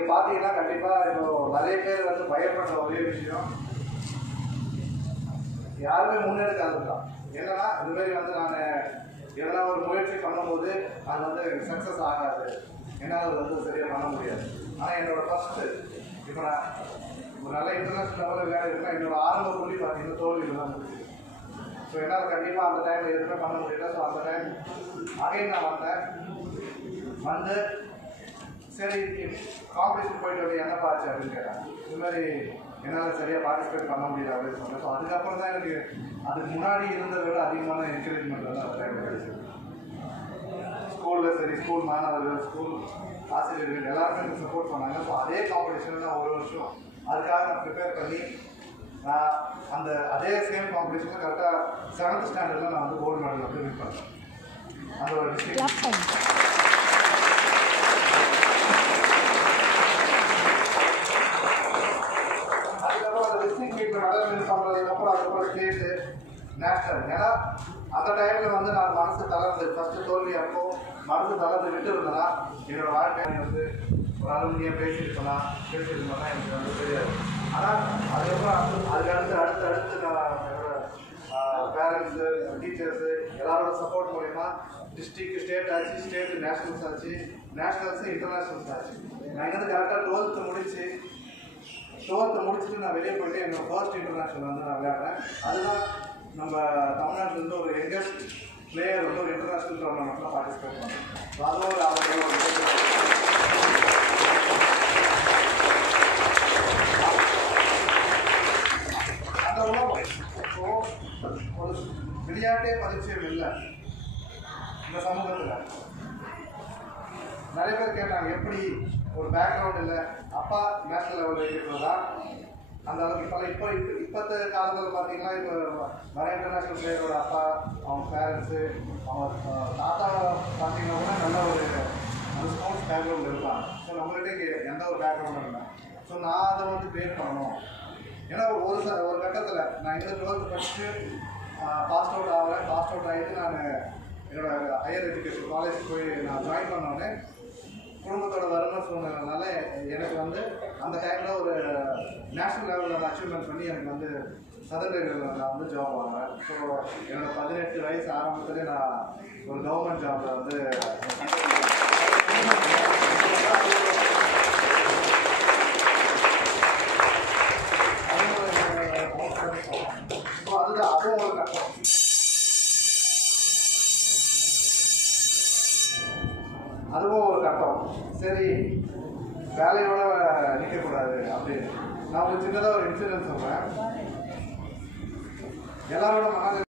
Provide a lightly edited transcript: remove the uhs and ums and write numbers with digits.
நீங்க பாத்தீங்கன்னா கண்டிப்பா இப்போ நிறைய பேர் வந்து பயப்படுற ஒரே விஷயம் யாருமே முன்னெடுக்காதுதான். என்னன்னா இந்த மாதிரி வந்து நான் எதனா ஒரு முயற்சி பண்ணும்போது அது வந்து சக்சஸ் ஆகாது, என்னால் வந்து சரியா பண்ண முடியாது. ஆனால் என்னோட ஃபர்ஸ்ட் இப்போ நான் ஒரு நல்ல இன்டர்நேஷனல் லெவலில் வேலை இருக்குன்னா என்னோட ஆரம்ப புள்ளி பார்த்தீங்கன்னா தோல்வியில் தான் முடியுது. ஸோ என்னால் கண்டிப்பாக அந்த டைமில் எதுவுமே பண்ண முடியல. ஸோ அந்த டைம் அகைன் நான் வந்து சரி காம்படிஷன் போயிட்டு வந்து என்ன பாச்சு அப்படின்னு கேட்டாங்க. இது மாதிரி என்னால் சரியாக பார்ட்டிசிபேட் பண்ண முடியல அப்படின்னு சொன்னேன். ஸோ அதுக்கப்புறம் தான் எனக்கு அதுக்கு முன்னாடி இருந்ததை விட அதிகமான என்கரேஜ்மெண்ட் வந்து அந்த டைமில் கிடைச்சிது. ஸ்கூலில் சரி, ஸ்கூல் மாணவர்கள், ஸ்கூல் ஆசிரியர்கள் எல்லாருமே எனக்கு சப்போர்ட் பண்ணாங்க. ஸோ அதே காம்படிஷன் தான் ஒரு வருஷம் அதுக்காக நான் ப்ரிப்பேர் பண்ணி நான் அந்த அதே சேம் காம்படிஷனில் கரெக்டாக 7th ஸ்டாண்டர்டில் நான் வந்து கோல்டு மெடல் வந்து வின் பண்ணேன். அந்த ஒரு டிஸ்ட்ரிக்ட் மெடல் வின் பண்ணுறதுக்கப்புறம் அதுக்கப்புறம் ஸ்டேட்டு, நேஷனல். ஏன்னா அந்த டைமில் வந்து நான் மனசு தளர்ந்து ஃபஸ்ட்டு தோல்வி அப்போ மனசு தளர்ந்து விட்டு இருந்தேன்னா என்னோடய வாழ்க்கையை வந்து ஒரு அலுவலியாக பேசியிருப்பேனா எனக்கு வந்து தெரியாது. ஆனால் அதுக்கப்புறம் அடுத்து நான் என்னோட பேரண்ட்ஸு, டீச்சர்ஸு எல்லாரோட சப்போர்ட் மூலயமா டிஸ்ட்ரிக்ட், ஸ்டேட் ஆச்சு, ஸ்டேட்டு நேஷனல்ஸ் ஆச்சு, நேஷனல்ஸு இன்டர்நேஷ்னல்ஸ் ஆச்சு. நான் இங்கேருந்து கரெக்டாக 12th முடிச்சுட்டு நான் வெளியே போயிட்டு என்னோட ஃபர்ஸ்ட் இன்டர்நேஷனல் வந்து நான் விளையாடுறேன். அதுதான் நம்ம தமிழ்நாட்டிலேருந்து ஒரு யங்கஸ்ட் பிளேயர் வந்து ஒரு இன்டர்நேஷ்னல் டோர்னமெண்ட்டில் பார்ட்டிசிபேட் பண்ணேன். ஸோ அது ஒரு அந்த உணவு ஒரு விளையாட்டே பரிச்சயம் இல்லை இந்த சமூகத்தில். நிறைய பேர் கேட்டாங்க எப்படி ஒரு பேக்ரவுண்ட் இல்லை, அப்பா நேஷனல் லெவலில் இருக்கிறதா அந்த அளவுக்கு இப்போத்த காலத்தில் பார்த்தீங்கன்னா இப்போ நிறைய இன்டர்நேஷ்னல் பிளேயரோட அப்பா, அவங்க பேரண்ட்ஸு, அவங்க தாத்தா பார்த்தீங்கன்னா கூட நல்ல ஒரு ஸ்போர்ட்ஸ் பேக்ரவுண்ட் இருப்பாங்க. ஸோ நம்மகிட்ட இங்கே எந்த ஒரு பேக்ரவுண்டும் இல்லை. ஸோ நான் அதை வந்து கிரியேட் பண்ணணும். ஏன்னா ஒரு கட்டத்தில் நான் இந்த 12th படிச்சுட்டு பாஸ் அவுட் ஆகிறேன். பாஸ் அவுட் ஆகிட்டு நான் என்னோடய ஹையர் எஜுகேஷன் காலேஜ் போய் நான் ஜாயின் பண்ணோடனே குடும்பத்தோட வறுமை சூழ்நிலைனால எனக்கு வந்து அந்த டைமில் ஒரு நேஷனல் லெவலில் அச்சீவ்மெண்ட் பண்ணி எனக்கு வந்து சதன் ரயில்வேல நான் வந்து ஜாப் வாங்குறேன். ஸோ என்னோட 18 வயசு ஆரம்பத்திலே நான் ஒரு கவர்மெண்ட் ஜாபில் வந்து அதுவும் ஒரு கஷ்டம். அதுவும் ஒரு கட்டம். சரி வேலையோட நிற்கக்கூடாது அப்படின்னு நான் ஒரு சின்னதாக ஒரு இன்சிடென்ட் சொல்கிறேன். எல்லாரோட மனதில்